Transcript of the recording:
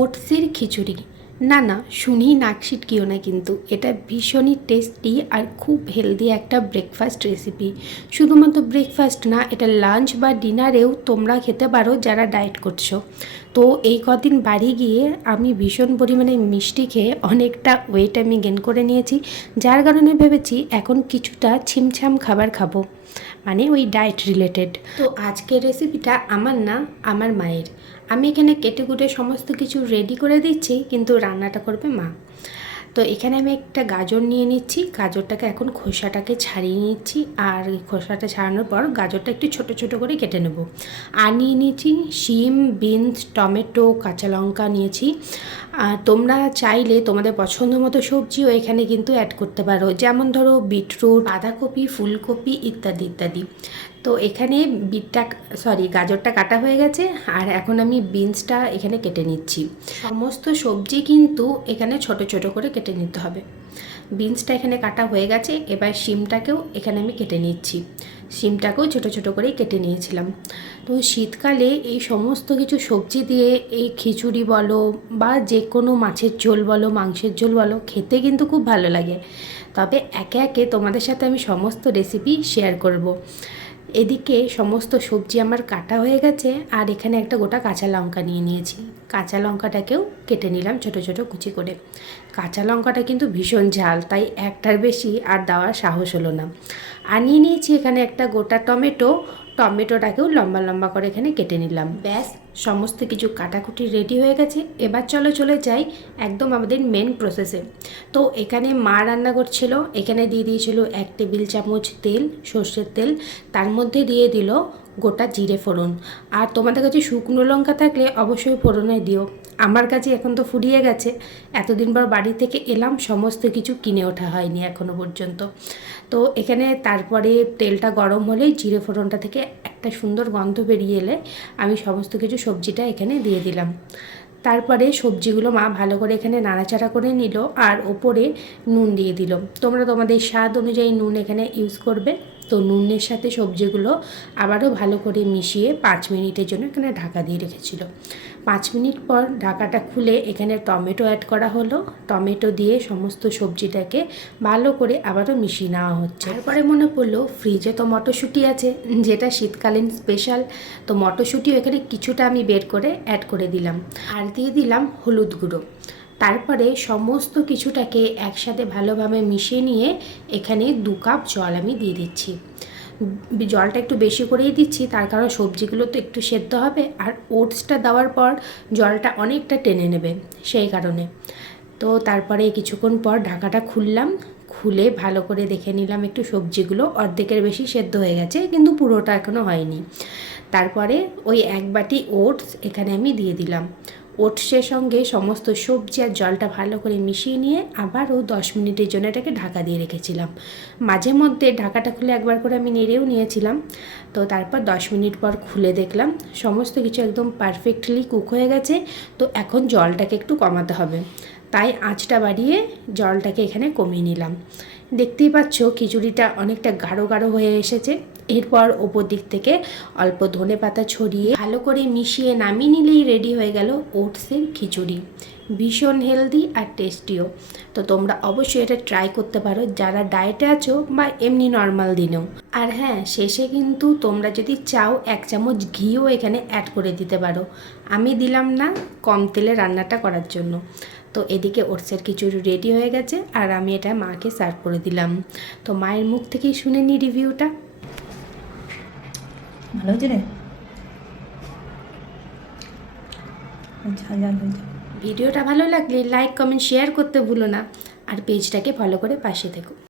ওটসের খিচুড়ি। না না, শুনেই নাক ছিটকিও না, কিন্তু এটা ভীষণই টেস্টি আর খুব হেলদি একটা ব্রেকফাস্ট রেসিপি। শুধুমাত্র ব্রেকফাস্ট না, এটা লাঞ্চ বা ডিনারেও তোমরা খেতে পারো যারা ডায়েট করছো। তো এই কদিন বাড়ি গিয়ে আমি ভীষণ পরিমাণে মিষ্টি খেয়ে অনেকটা ওয়েট আমি গেন করে নিয়েছি, যার কারণে ভেবেছি এখন কিছুটা ছিমছাম খাবার খাবো, মানে ওই ডায়েট রিলেটেড। তো আজকের রেসিপিটা আমার না, আমার মায়ের। আমি এখানে কেটে কুটে সমস্ত কিছু রেডি করে দিচ্ছি, কিন্তু রান্নাটা করবে মা। তো এখানে আমি একটা গাজর নিয়ে নিচ্ছি, গাজরটাকে এখন খোসাটাকে ছাড়িয়ে নিচ্ছি, আর খোসাটা ছাড়ানোর পর গাজরটা একটু ছোট ছোট করে কেটে নেব। আর নিয়ে নিয়েছি শিম, বিনস, টমেটো, কাঁচা লঙ্কা নিয়েছি। আর তোমরা চাইলে তোমাদের পছন্দ মতো সবজিও এখানে কিন্তু অ্যাড করতে পারো, যেমন ধরো বিটরুট, বাঁধাকপি, ফুলকপি ইত্যাদি ইত্যাদি। তো এখানে গাজরটা কাটা হয়ে গেছে, আর এখন আমি বিনসটা এখানে কেটে নিচ্ছি। সমস্ত সবজি কিন্তু এখানে ছোট ছোট করে কেটে নিতে হবে। বিনসটা এখানে কাটা হয়ে গেছে, এবার শিমটাকেও এখানে আমি কেটে নিচ্ছি। শিমটাকেও ছোট ছোট করেই কেটে নিয়েছিলাম। তো শীতকালে এই সমস্ত কিছু সবজি দিয়ে এই খিচুড়ি বলো বা যে কোনো মাছের ঝোল বলো, মাংসের ঝোল বলো, খেতে কিন্তু খুব ভালো লাগে। তবে একে একে তোমাদের সাথে আমি সমস্ত রেসিপি শেয়ার করব। এদিকে সমস্ত সবজি আমার কাটা হয়ে গেছে, আর এখানে একটা গোটা কাঁচা লঙ্কা নিয়ে নিয়েছি। কাঁচা লঙ্কাটাকেও কেটে নিলাম ছোট ছোট কুচি করে। কাঁচা লঙ্কাটা কিন্তু ভীষণ ঝাল, তাই একটার বেশি আর দেওয়ার সাহস হলো না। আর নিয়ে নিয়েছি এখানে একটা গোটা টমেটো। টমেটোটাকেও লম্বা লম্বা করে এখানে কেটে নিলাম। ব্যাস, সমস্ত কিছু কাটাকুটি রেডি হয়ে গেছে। এবার চলে যাই একদম আমাদের মেন প্রসেসে। তো এখানে মা রান্না করছিল, এখানে দিয়ে দিয়েছিল 1 টেবিল চামচ তেল, সর্ষের তেল। তার মধ্যে দিয়ে দিল গোটা জিরে ফোড়ন। আর তোমাদের কাছে শুকনো লঙ্কা থাকলে অবশ্যই ফোড়নে দিও। আমার কাছে এখন তো ফুরিয়ে গেছে, এতদিন পর বাড়ি থেকে এলাম, সমস্ত কিছু কিনে ওঠা হয়নি এখনও পর্যন্ত। তো এখানে তারপরে তেলটা গরম হলেই জিরে ফোড়নটা থেকে একটা সুন্দর গন্ধ বেরিয়ে এলে আমি সমস্ত কিছু সবজিটা এখানে দিয়ে দিলাম। তারপরে সবজিগুলো মা ভালো করে এখানে নাড়াচাড়া করে নিল, আর ওপরে নুন দিয়ে দিল। তোমরা তোমাদের স্বাদ অনুযায়ী নুন এখানে ইউজ করবে। তো নুনের সাথে সবজিগুলো আবারও ভালো করে মিশিয়ে 5 মিনিটের জন্য এখানে ঢাকা দিয়ে রেখেছিল। 5 মিনিট পর ঢাকাটা খুলে এখানে টমেটো অ্যাড করা হলো। টমেটো দিয়ে সমস্ত সবজিটাকে ভালো করে আবারও মিশিয়ে নেওয়া হচ্ছে। তারপরে মনে পড়লো ফ্রিজে তো মটরশুঁটি আছে, যেটা শীতকালীন স্পেশাল। তো মটরশুঁটিও এখানে কিছুটা আমি বের করে অ্যাড করে দিলাম, আর দিয়ে দিলাম হলুদ গুঁড়ো। তারপরে সমস্ত কিছুটাকে একসাথে ভালোভাবে মিশিয়ে নিয়ে এখানে 2 কাপ জল আমি দিয়ে দিচ্ছি। জলটা একটু বেশি করেই দিচ্ছি, তার কারণ সবজিগুলো তো একটু সেদ্ধ হবে, আর ওটসটা দেওয়ার পর জলটা অনেকটা টেনে নেবে, সেই কারণে। তো তারপরে কিছুক্ষণ পর ঢাকাটা খুললাম, খুলে ভালো করে দেখে নিলাম একটু সবজিগুলো অর্ধেকের বেশি সেদ্ধ হয়ে গেছে, কিন্তু পুরোটা এখনও হয়নি। তারপরে ওই 1 বাটি ওটস এখানে আমি দিয়ে দিলাম। ওটসের সঙ্গে সমস্ত সবজি আর জলটা ভালো করে মিশিয়ে নিয়ে আবারও 10 মিনিটের জন্য এটাকে ঢাকা দিয়ে রেখেছিলাম। মাঝে মধ্যে ঢাকাটা খুলে একবার করে আমি নেড়েও নিয়েছিলাম। তো তারপর 10 মিনিট পর খুলে দেখলাম সমস্ত কিছু একদম পারফেক্টলি কুক হয়ে গেছে। তো এখন জলটাকে একটু কমাতে হবে, তাই আঁচটা বাড়িয়ে জলটাকে এখানে কমিয়ে নিলাম। দেখতেই পাচ্ছ খিচুড়িটা অনেকটা গাঢ় গাঢ় হয়ে এসেছে। এরপর ওপর দিক থেকে অল্প ধনেপাতা ছড়িয়ে ভালো করে মিশিয়ে নামিয়ে নিলেই রেডি হয়ে গেল ওটসের খিচুড়ি। ভীষণ হেলদি আর টেস্টিও। তো তোমরা অবশ্যই এটা ট্রাই করতে পারো যারা ডায়েটে আছো বা এমনি নর্মাল দিনেও। আর হ্যাঁ, শেষে কিন্তু তোমরা যদি চাও 1 চামচ ঘিও এখানে অ্যাড করে দিতে পারো। আমি দিলাম না, কম তেলে রান্নাটা করার জন্য। তো এদিকে ওটসের খিচুড়ি রেডি হয়ে গেছে, আর আমি এটা মাকে সার্ভ করে দিলাম। তো মায়ের মুখ থেকেই শুনে নি রিভিউটা। ভালো হয়েছে রে, ঝাল ঝাল হয়েছে। ভিডিওটা ভালো লাগলে লাইক, কমেন্ট, শেয়ার করতে ভুলো না, আর পেজটাকে ফলো করে পাশে থেকো।